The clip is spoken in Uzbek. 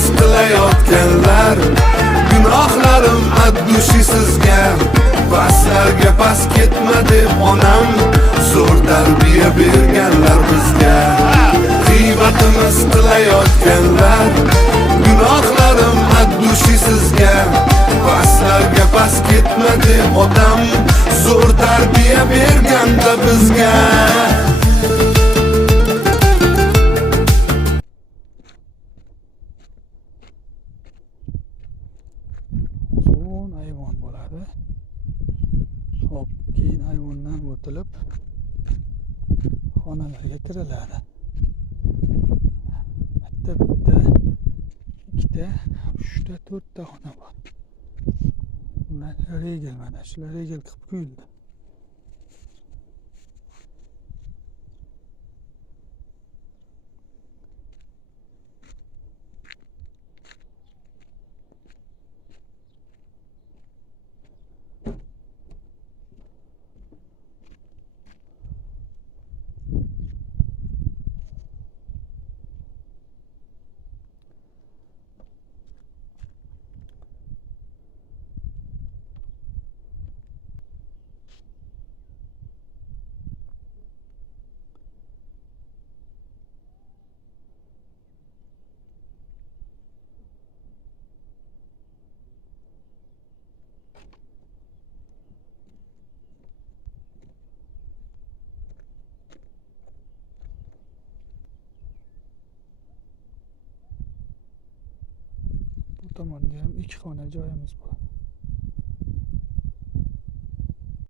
Hayotimiz qilayotganlar gunohlarim addushi sizga. Pastlarga past ketma deb onam zo'r tarbiya berganlar bizga. G'iybatimiz qilayotganlar gunohlarim addushi sizga. Pastlarga past ketma deb otam zo'r tarbiya berganda bizga. Uzun ayvon bo'ladi. Keyin ayvondan o'tilib xonalarga kiriladi. Bitta, ikkita, uchta, to'rtta xona bor. Ular regel, mana shular regel qilib qo'yildi. Bu tomonda ham ikki xona joyimiz bor.